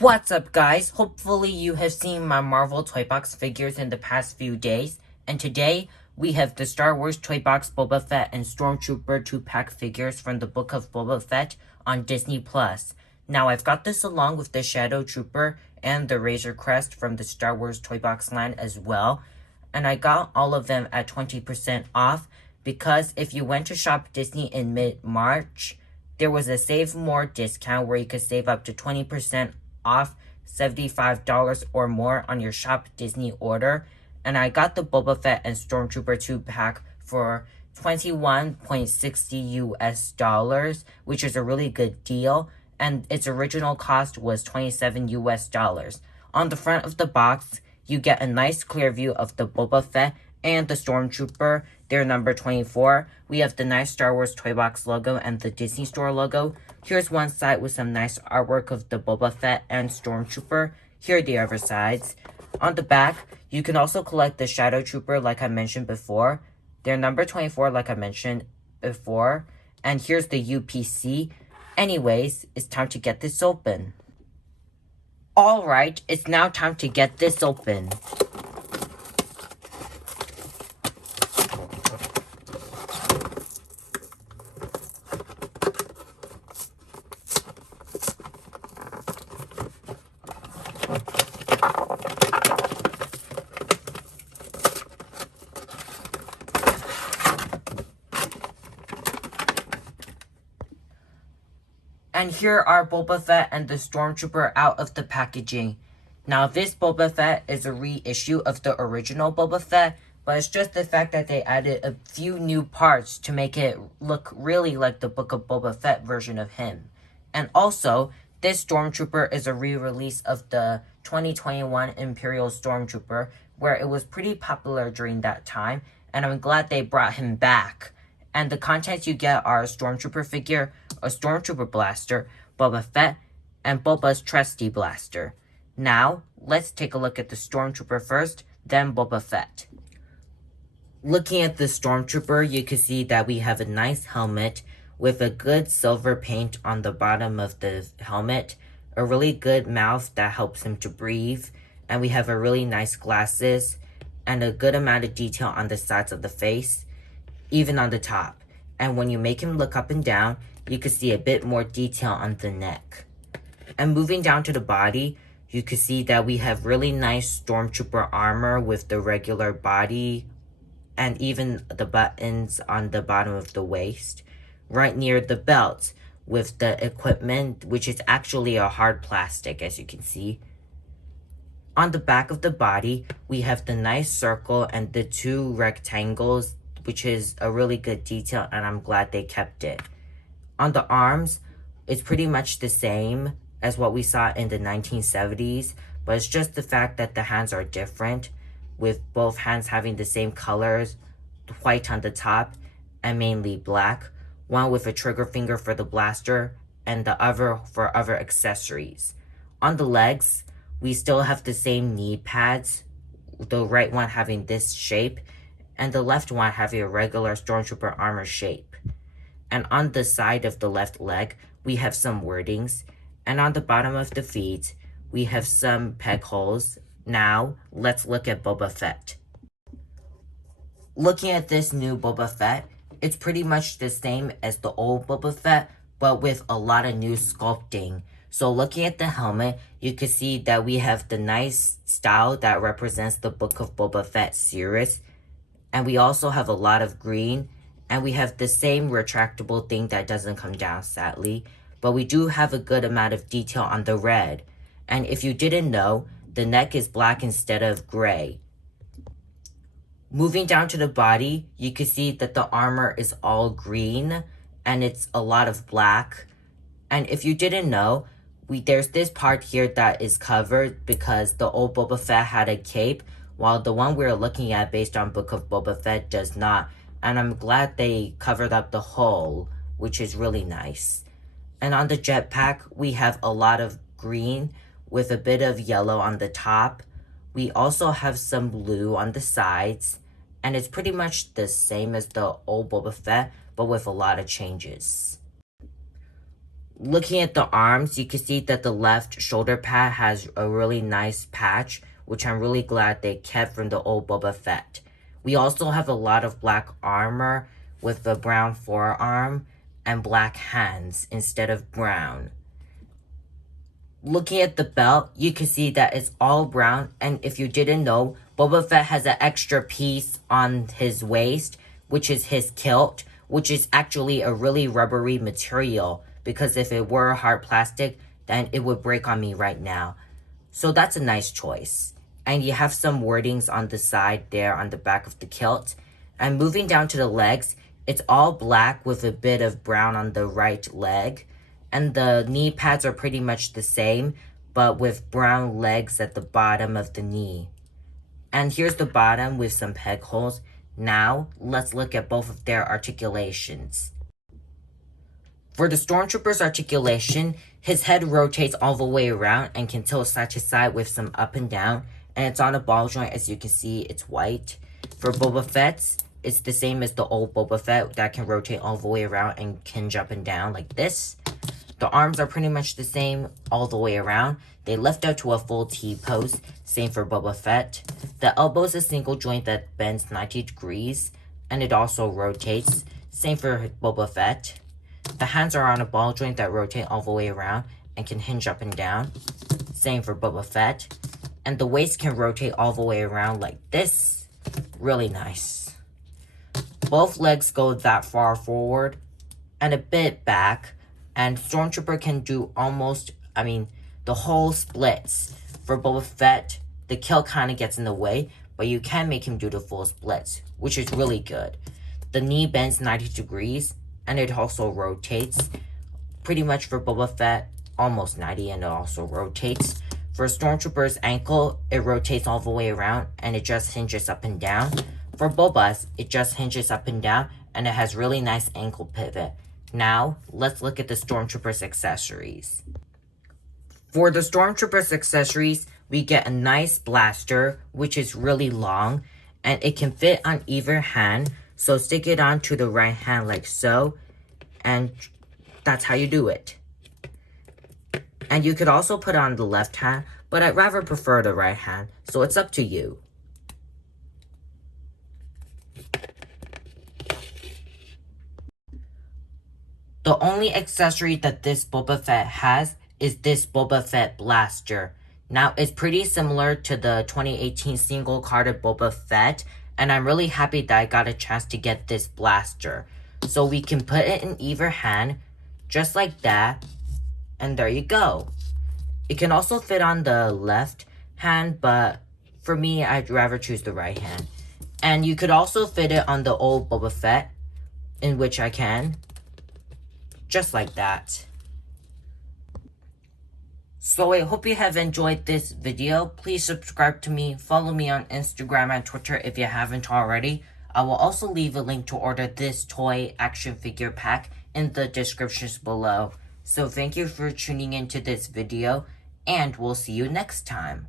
What's up, guys? Hopefully you have seen my Marvel Toybox figures in the past few days, and today we have the Star Wars Toybox Boba Fett and Stormtrooper 2-pack figures from the Book of Boba Fett on Disney+. Now, I've got this along with the Shadow Trooper and the Razor Crest from the Star Wars Toybox line as well, and I got all of them at 20% off because if you went to Shop Disney in mid-March, there was a Save More discount where you could save up to 20% off $75 or more on your Shop Disney order, and I got the Boba Fett and Stormtrooper 2-pack for $21.60 US, which is a really good deal, and its original cost was $27 US. On the front of the box, you get a nice clear view of the Boba Fett and the Stormtrooper. They're number 24. We have the nice Star Wars Toybox logo and the Disney Store logo. Here's one side with some nice artwork of the Boba Fett and Stormtrooper. Here are the other sides. On the back, you can also collect the Shadow Trooper like I mentioned before. They're number 24 like I mentioned before. And here's the UPC. Anyways, it's time to get this open. Alright, it's now time to get this open. And here are Boba Fett and the Stormtrooper out of the packaging. Now, this Boba Fett is a reissue of the original Boba Fett, but it's just the fact that they added a few new parts to make it look really like the Book of Boba Fett version of him. And also, this Stormtrooper is a re-release of the 2021 Imperial Stormtrooper, where it was pretty popular during that time, and I'm glad they brought him back. And the contents you get are a Stormtrooper figure, a Stormtrooper blaster, Boba Fett, and Boba's trusty blaster. Now, let's take a look at the Stormtrooper first, then Boba Fett. Looking at the Stormtrooper, you can see that we have a nice helmet with a good silver paint on the bottom of the helmet, a really good mouth that helps him to breathe, and we have a really nice glasses, and a good amount of detail on the sides of the face, even on the top. And when you make him look up and down, you can see a bit more detail on the neck. And moving down to the body, you can see that we have really nice Stormtrooper armor with the regular body and even the buttons on the bottom of the waist, right near the belt with the equipment, which is actually a hard plastic, as you can see. On the back of the body, we have the nice circle and the two rectangles, which is a really good detail, and I'm glad they kept it. On the arms, it's pretty much the same as what we saw in the 1970s, but it's just the fact that the hands are different, with both hands having the same colors, white on the top, and mainly black, one with a trigger finger for the blaster, and the other for other accessories. On the legs, we still have the same knee pads, the right one having this shape, and the left one having a regular Stormtrooper armor shape. And on the side of the left leg, we have some wordings, and on the bottom of the feet, we have some peg holes. Now, let's look at Boba Fett. Looking at this new Boba Fett, it's pretty much the same as the old Boba Fett, but with a lot of new sculpting. So looking at the helmet, you can see that we have the nice style that represents the Book of Boba Fett series, and we also have a lot of green, and we have the same retractable thing that doesn't come down, sadly, but we do have a good amount of detail on the red. And if you didn't know, the neck is black instead of gray. Moving down to the body, you can see that the armor is all green, and it's a lot of black. And if you didn't know, there's this part here that is covered because the old Boba Fett had a cape, while the one we're looking at based on Book of Boba Fett does not. And I'm glad they covered up the hole, which is really nice. And on the jetpack, we have a lot of green with a bit of yellow on the top. We also have some blue on the sides, and it's pretty much the same as the old Boba Fett, but with a lot of changes. Looking at the arms, you can see that the left shoulder pad has a really nice patch, which I'm really glad they kept from the old Boba Fett. We also have a lot of black armor with a brown forearm and black hands instead of brown. Looking at the belt, you can see that it's all brown, and if you didn't know, Boba Fett has an extra piece on his waist, which is his kilt, which is actually a really rubbery material, because if it were hard plastic, then it would break on me right now. So that's a nice choice. And you have some wordings on the side there on the back of the kilt. And moving down to the legs, it's all black with a bit of brown on the right leg. And the knee pads are pretty much the same, but with brown legs at the bottom of the knee. And here's the bottom with some peg holes. Now, let's look at both of their articulations. For the Stormtrooper's articulation, his head rotates all the way around and can tilt side to side with some up and down. And it's on a ball joint, as you can see, it's white. For Boba Fett's, it's the same as the old Boba Fett that can rotate all the way around and hinge up and down like this. The arms are pretty much the same all the way around. They lift out to a full T pose, same for Boba Fett. The elbow is a single joint that bends 90 degrees, and it also rotates, same for Boba Fett. The hands are on a ball joint that rotate all the way around and can hinge up and down, same for Boba Fett. And the waist can rotate all the way around like this, really nice. Both legs go that far forward and a bit back, and Stormtrooper can do almost, the whole splits. For Boba Fett, the kill kind of gets in the way, but you can make him do the full splits, which is really good. The knee bends 90 degrees, and it also rotates. Pretty much for Boba Fett, almost 90, and it also rotates. For Stormtrooper's ankle, it rotates all the way around, and it just hinges up and down. For Boba's, it just hinges up and down, and it has really nice ankle pivot. Now, let's look at the Stormtrooper's accessories. For the Stormtrooper's accessories, we get a nice blaster, which is really long, and it can fit on either hand, so stick it onto the right hand like so, and that's how you do it. And you could also put it on the left hand, but I'd rather prefer the right hand, so it's up to you. The only accessory that this Boba Fett has is this Boba Fett blaster. Now, it's pretty similar to the 2018 single-carded Boba Fett, and I'm really happy that I got a chance to get this blaster. So we can put it in either hand, just like that, and there you go. It can also fit on the left hand, but for me, I'd rather choose the right hand. And you could also fit it on the old Boba Fett, in which I can. Just like that. So I hope you have enjoyed this video. Please subscribe to me, follow me on Instagram and Twitter if you haven't already. I will also leave a link to order this toy action figure pack in the descriptions below. So thank you for tuning into this video, and we'll see you next time.